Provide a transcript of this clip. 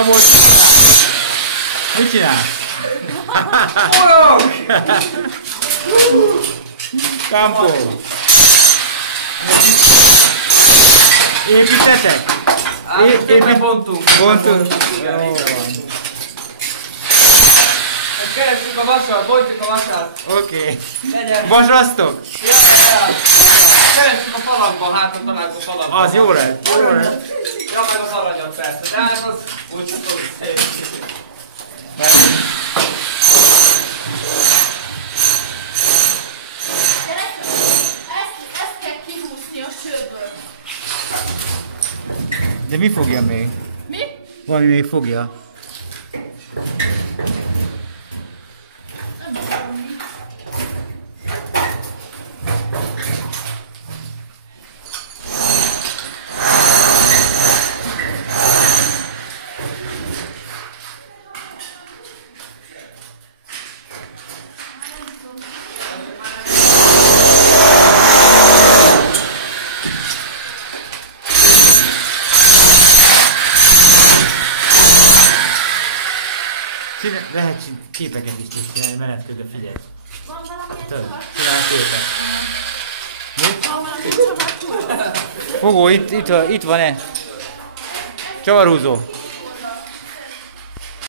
Szabolcs! Mit csinálsz? Forog! Campó! Építetek? Bontunk. Bontunk? Jó. Keressük a vasat, bontjuk a vasat. Oké. Legyen. Vasasztok? Ja, keressük a falakban, hát a találjuk a falakban. Az jó lett. Jó lett. Ja, meg az aranyat persze, de hát az úgy tudod szép. Ezt kell kihúzni a csőből. De mi fogja még? Mi? Valami még fogja. Lehet képeket is csinálni, menet közben figyelj. Van valami Tudod, csinálj képet. Mit? Van valami csavarkúra? Fogó, itt van-e? Csavarhúzó.